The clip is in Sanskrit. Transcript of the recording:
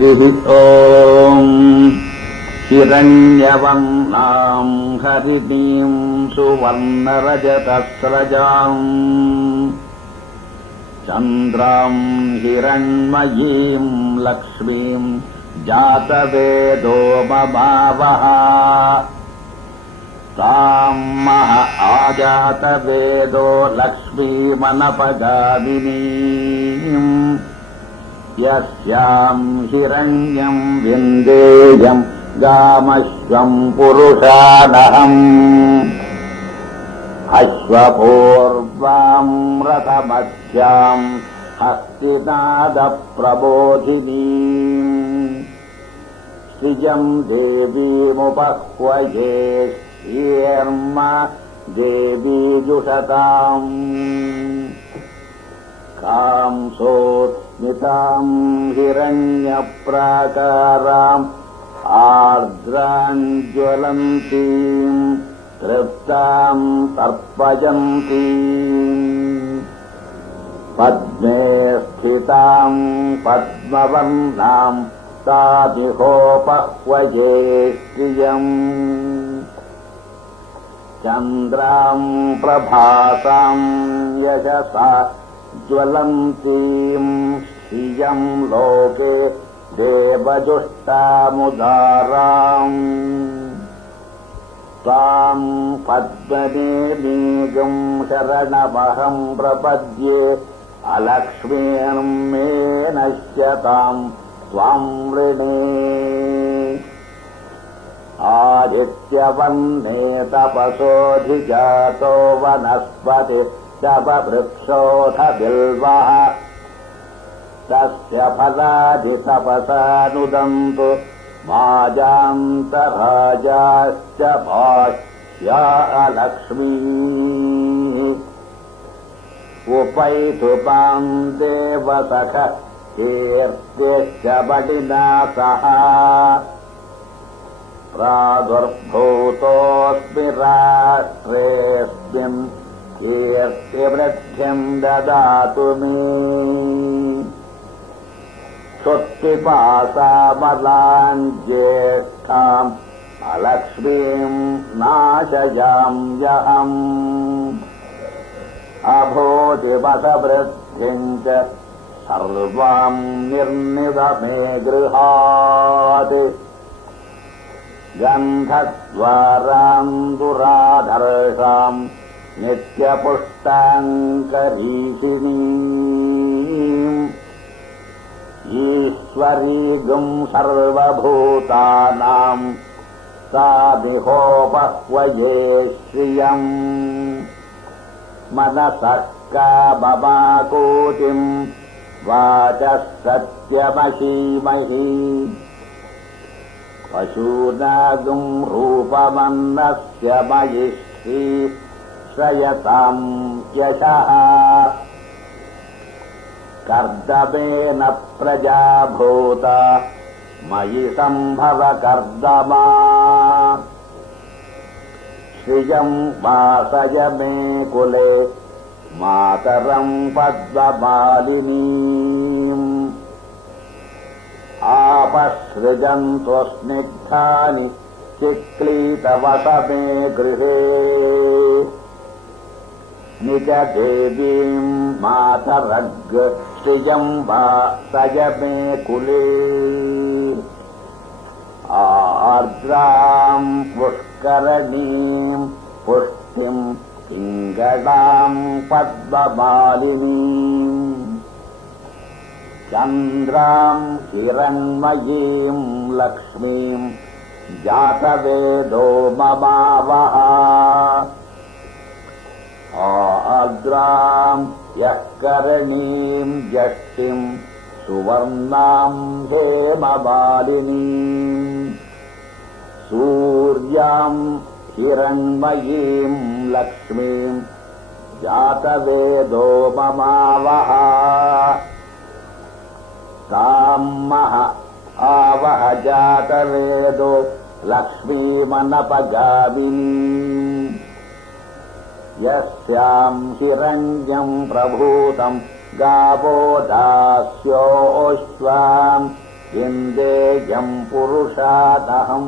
ॐ हिरण्यवर्णाम् हरिणीम् सुवर्णरजतस्रजाम् चन्द्राम् हिरण्मयीम् लक्ष्मीम् जातवेदो ममावः ताम् मह आजातवेदो लक्ष्मीमनपगामिनीम् यस्याम् हिरण्यम् विन्देयम् गामश्वम् पुरुषानहम् अश्वपूर्वाम् रथमध्याम् हस्तिनादप्रबोधिनीम् श्रियम् देवीमुपह्वये श्रीर्म देवीजुषताम् कांसोत्स्मिताम् हिरण्यप्राकाराम् आर्द्राम् ज्वलन्तीम् तृप्ताम् तर्पयन्तीम् पद्मे स्थिताम् पद्मवर्णाम् तादिहोपह्वये श्रियम् चन्द्राम् प्रभासाम् यशसा ज्वलन्तीम् श्रियम् लोके देवजुष्टामुदाराम् ताम् पद्मनेमीगम् शरणमहम् प्रपद्ये अलक्ष्मीर्मे नश्यताम् त्वाम् वृणे आदित्यवन्ने तपसोऽधिजातो वनस्पति तपवृक्षोऽथ बिल्वः तस्य फलादितपसानुदन्तु माजान्तराजाश्च भाष्या अलक्ष्मीः उपैतु माम् देवसख कीर्त्यश्च बलिना सह प्रादुर्भूतोऽस्मि राष्ट्रेऽस्मिन् कीर्तिवृद्धिम् ददातु मे क्षुत्पिपासामलाम् ज्येष्ठाम् अलक्ष्मीम् नाशयाम्यहम् अभूतिवसवृद्धिम् च सर्वाम् निर्निद मे गृहात् गन्धद्वाराम् दुराधर्षाम् नित्यपुष्टाङ्करीषिणीम् ईश्वरीगुम् सर्वभूतानाम् तामिहोपह्वये श्रियम् मनसः काममाकूतिम् वाचः सत्यमशीमहि पशूनागुम् रूपमन्नस्य मयिष्ठी श्रयताम् यशः कर्दमेन प्रजाभूता मयि सम्भव कर्दमा श्रियम् वासय मे कुले मातरम् पद्ममालिनीम् आपसृजन्तो स्निग्धानि चिक्लीतवस मे गृहे निजदेवीम् मातरग् श्रियम् वासय मे कुले आर्द्राम् पुष्करणीम् पुष्टिम् पिङ्गळाम् पद्ममालिनीम् चन्द्राम् हिरण्मयीम् लक्ष्मीम् जातवेदो ममावः आर्द्राम् यःकरणीम् जष्टिम् सुवर्णाम् हेममालिनीम् सूर्याम् हिरण्मयीम् लक्ष्मीम् जातवेदो ममावः ताम् मह आवह जातवेदो लक्ष्मीमनपगामिनीम् यस्याम् हिरण्यम् प्रभूतम् गावो दास्योऽश्वाम् ఇందేయం పురుషాదహం